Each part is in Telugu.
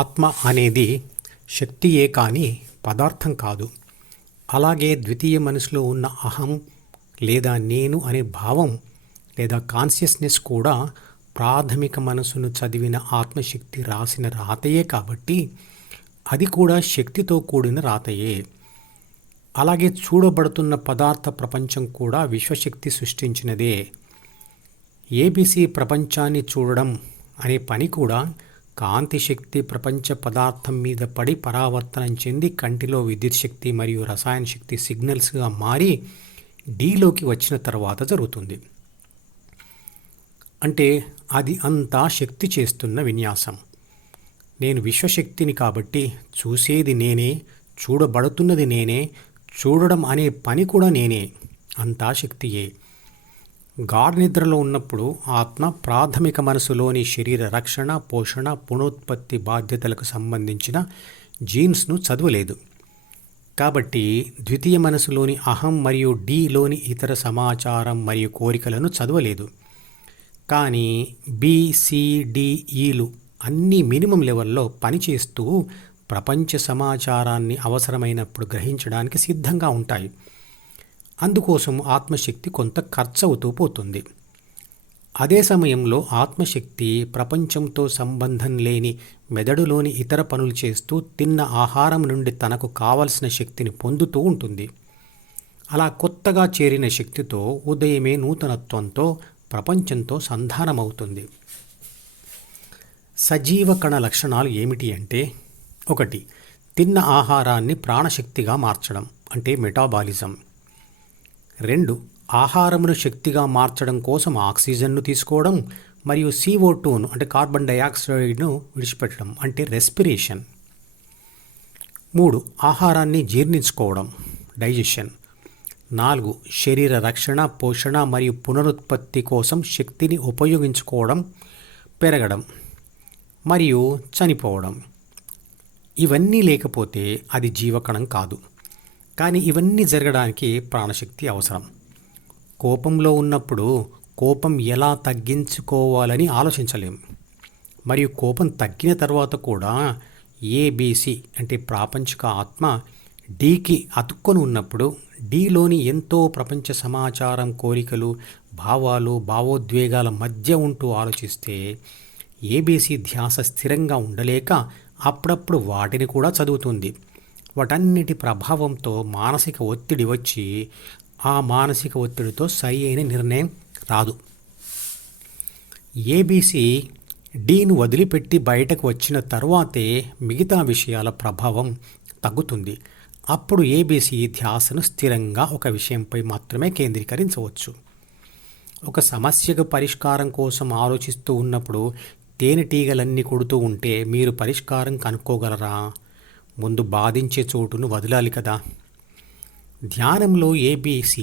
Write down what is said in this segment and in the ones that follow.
ఆత్మ అనేది శక్తియే కానీ పదార్థం కాదు. అలాగే ద్వితీయ మనసులో ఉన్న అహం లేదా నేను అనే భావం లేదా కాన్షియస్నెస్ కూడా ప్రాథమిక మనసును చదివిన ఆత్మశక్తి రాసిన రాతయే కాబట్టి అది కూడా శక్తితో కూడిన రాతయే. అలాగే చూడబడుతున్న పదార్థ ప్రపంచం కూడా విశ్వశక్తి సృష్టించినదే. ఏబీసీ ప్రపంచాన్ని చూడడం అనే పని కూడా కాంతి శక్తి ప్రపంచ పదార్థం మీద పడి పరావర్తనం చెంది కంటిలో విద్యుత్ శక్తి మరియు రసాయన శక్తి సిగ్నల్స్గా మారి డీలోకి వచ్చిన తర్వాత జరుగుతుంది. అంటే అది అంతా శక్తి చేస్తున్న విన్యాసం. నేను విశ్వశక్తిని కాబట్టి చూసేది నేనే, చూడబడుతున్నది నేనే, చూడడం అనే పని కూడా నేనే, అంతా శక్తియే. గాఢ నిద్రలో ఉన్నప్పుడు ఆత్మ ప్రాథమిక మనసులోని శరీర రక్షణ, పోషణ, పునరుత్పత్తి బాధ్యతలకు సంబంధించిన జీన్స్ను చదవలేదు. కాబట్టి ద్వితీయ మనసులోని అహం మరియు డీలోని ఇతర సమాచారం మరియు కోరికలను చదవలేదు. కానీ BCDEలు అన్ని మినిమం లెవెల్లో పనిచేస్తూ ప్రపంచ సమాచారాన్ని అవసరమైనప్పుడు గ్రహించడానికి సిద్ధంగా ఉంటాయి. అందుకోసం ఆత్మశక్తి కొంత ఖర్చు అవుతూ పోతుంది. అదే సమయంలో ఆత్మశక్తి ప్రపంచంతో సంబంధం లేని మెదడులోని ఇతర పనులు చేస్తూ తిన్న ఆహారం నుండి తనకు కావలసిన శక్తిని పొందుతూ ఉంటుంది. అలా కొత్తగా చేరిన శక్తితో ఉదయమే నూతనత్వంతో ప్రపంచంతో సంధానమవుతుంది. సజీవ కణ లక్షణాలు ఏమిటి అంటే, 1. తిన్న ఆహారాన్ని ప్రాణశక్తిగా మార్చడం అంటే మెటాబాలిజం. 2. ఆహారమును శక్తిగా మార్చడం కోసం ఆక్సిజన్ను తీసుకోవడం మరియు CO2ను అంటే కార్బన్ డయాక్సైడ్ను విడిచిపెట్టడం అంటే రెస్పిరేషన్. 3. ఆహారాన్ని జీర్ణించుకోవడం డైజెషన్. 4. శరీర రక్షణ, పోషణ మరియు పునరుత్పత్తి కోసం శక్తిని ఉపయోగించుకోవడం, పెరగడం మరియు చనిపోవడం. ఇవన్నీ లేకపోతే అది జీవకణం కాదు. కానీ ఇవన్నీ జరగడానికి ప్రాణశక్తి అవసరం. కోపంలో ఉన్నప్పుడు కోపం ఎలా తగ్గించుకోవాలని ఆలోచించలేం. మరియు కోపం తగ్గిన తర్వాత కూడా ABC అంటే ప్రాపంచిక ఆత్మ డీకి అతుక్కొని ఉన్నప్పుడు డీలోని ఎంతో ప్రపంచ సమాచారం, కోరికలు, భావాలు, భావోద్వేగాల మధ్య ఉంటూ ఆలోచిస్తే ABC ధ్యాస స్థిరంగా ఉండలేక అప్పుడప్పుడు వాటిని కూడా చదువుతుంది. వాటన్నిటి ప్రభావంతో మానసిక ఒత్తిడి వచ్చి ఆ మానసిక ఒత్తిడితో సరి అయిన నిర్ణయం రాదు. ABC డీను వదిలిపెట్టి బయటకు వచ్చిన తర్వాతే మిగతా విషయాల ప్రభావం తగ్గుతుంది. అప్పుడు ABC ధ్యాసను స్థిరంగా ఒక విషయంపై మాత్రమే కేంద్రీకరించవచ్చు. ఒక సమస్యకు పరిష్కారం కోసం ఆలోచిస్తూ ఉన్నప్పుడు తేనెటీగలన్నీ కొడుతూ ఉంటే మీరు పరిష్కారం కనుక్కోగలరా? ముందు బాధించే చోటును వదలాలి కదా. ధ్యానంలో ABC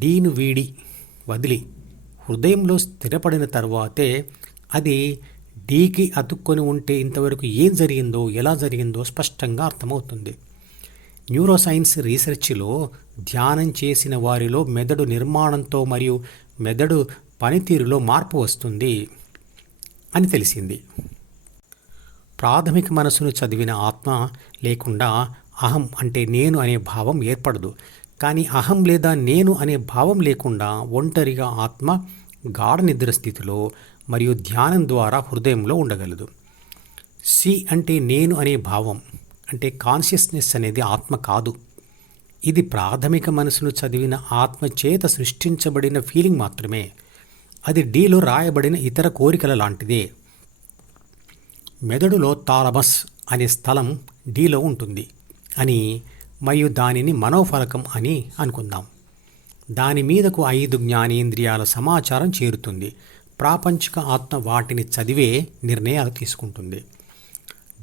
డీను వదిలి హృదయంలో స్థిరపడిన తర్వాతే అది డీకి అతుక్కొని ఉంటే ఇంతవరకు ఏం జరిగిందో, ఎలా జరిగిందో స్పష్టంగా అర్థమవుతుంది. న్యూరోసైన్స్ రీసెర్చ్లో ధ్యానం చేసిన వారిలో మెదడు నిర్మాణంతో మరియు మెదడు పనితీరులో మార్పు వస్తుంది అని తెలిసింది. ప్రాథమిక మనసును చదివిన ఆత్మ లేకుండా అహం అంటే నేను అనే భావం ఏర్పడదు. కానీ అహం లేదా నేను అనే భావం లేకుండా ఒంటరిగా ఆత్మ గాఢ నిద్ర స్థితిలో మరియు ధ్యానం ద్వారా హృదయంలో ఉండగలదు. సి అంటే నేను అనే భావం అంటే కాన్షియస్నెస్ అనేది ఆత్మ కాదు. ఇది ప్రాథమిక మనసును చదివిన ఆత్మ చేత సృష్టించబడిన ఫీలింగ్ మాత్రమే. అది డీలో రాయబడిన ఇతర కోరికల లాంటిదే. మెదడులో థాలమస్ అనే స్థలం డీలో ఉంటుంది అని మరియు దానిని మనోఫలకం అని అనుకుందాం. దాని మీదకు 5 జ్ఞానేంద్రియాల సమాచారం చేరుతుంది. ప్రాపంచిక ఆత్మ వాటిని చదివే నిర్ణయాలు తీసుకుంటుంది.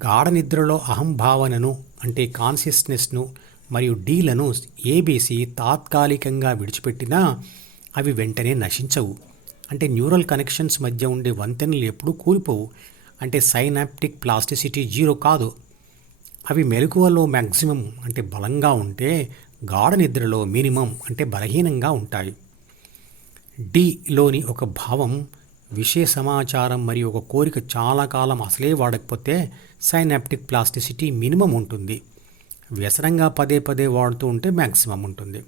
గాఢ నిద్రలో అహంభావనను అంటే కాన్షియస్నెస్ను మరియు డీలను ABC తాత్కాలికంగా విడిచిపెట్టినా అవి వెంటనే నశించవు. అంటే న్యూరల్ కనెక్షన్స్ మధ్య ఉండే వంతెనలు ఎప్పుడూ కూలిపోవు. అంటే సైనాప్టిక్ ప్లాస్టిసిటీ 0 కాదు. అవి మెలకువలో మ్యాక్సిమం అంటే బలంగా ఉంటే గాఢ నిద్రలో మినిమం అంటే బలహీనంగా ఉంటాయి. డీలోని ఒక భావం విషయ సమాచారం మరియు ఒక కోరిక చాలా కాలం అసలే వాడకపోతే సైనాప్టిక్ ప్లాస్టిసిటీ మినిమం ఉంటుంది. వ్యసనంగా పదే పదే వాడుతూ ఉంటే మ్యాక్సిమం ఉంటుంది.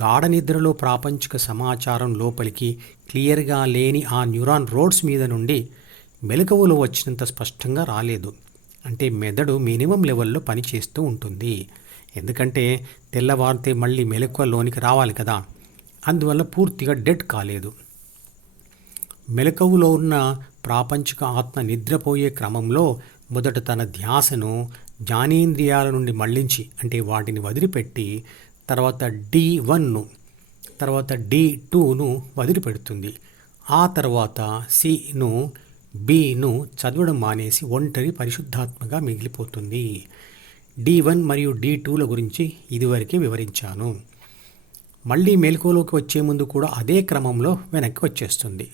గాఢ నిద్రలో ప్రాపంచిక సమాచారం లోపలికి క్లియర్గా లేని ఆ న్యూరాన్ రోడ్స్ మీద నుండి మెలకువలో వచ్చినంత స్పష్టంగా రాలేదు. అంటే మెదడు మినిమం లెవెల్లో పనిచేస్తూ ఉంటుంది. ఎందుకంటే తెల్లవారితే మళ్ళీ మెలకువలోనికి రావాలి కదా, అందువల్ల పూర్తిగా డెడ్ కాలేదు. మెలకువలో ఉన్న ప్రాపంచిక ఆత్మ నిద్రపోయే క్రమంలో మొదట తన ధ్యాసను జ్ఞానేంద్రియాల నుండి మళ్లించి, అంటే వాటిని వదిలిపెట్టి, తర్వాత D1ను, తర్వాత D2ను వదిలిపెడుతుంది. ఆ తర్వాత Cను, Bను చదవడం మానేసి ఒంటరి పరిశుద్ధాత్మగా మిగిలిపోతుంది. D1 మరియు D2ల గురించి ఇదివరకే వివరించాను. మళ్ళీ మెలకువలోకి వచ్చే ముందు కూడా అదే క్రమంలో వెనక్కి వచ్చేస్తుంది.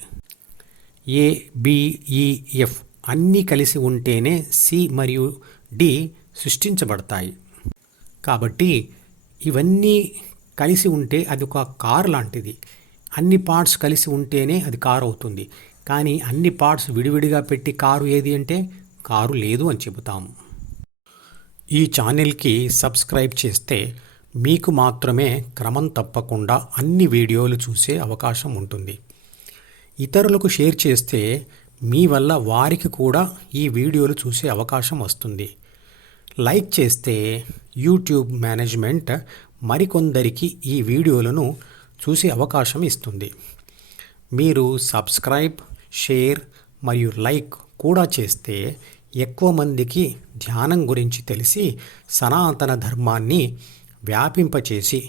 ABEF అన్నీ కలిసి ఉంటేనే C మరియు D సృష్టించబడతాయి. కాబట్టి ఇవన్నీ కలిసి ఉంటే అది ఒక కారు లాంటిది. అన్ని పార్ట్స్ కలిసి ఉంటేనే అది కారు అవుతుంది. కానీ అన్ని పార్ట్స్ విడివిడిగా పెట్టి కారు ఏది అంటే కారు లేదు అని చెబుతాము. ఈ ఛానల్కి సబ్స్క్రైబ్ చేస్తే మీకు మాత్రమే క్రమం తప్పకుండా అన్ని వీడియోలు చూసే అవకాశం ఉంటుంది. ఇతరులకు షేర్ చేస్తే మీ వల్ల వారికి కూడా ఈ వీడియోలు చూసే అవకాశం వస్తుంది. లైక్ చేస్తే యూట్యూబ్ మేనేజ్మెంట్ మరికొందరికి ఈ వీడియోలను చూసే అవకాశం ఇస్తుంది. మీరు సబ్స్క్రైబ్, షేర్ మరియు లైక్ కూడా చేస్తే ఎక్కువ మందికి ధ్యానం గురించి తెలిసి సనాతన ధర్మాన్ని వ్యాపింపచేసి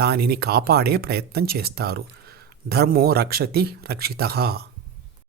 దానిని కాపాడే ప్రయత్నం చేస్తారు. ధర్మో రక్షతి రక్షితః.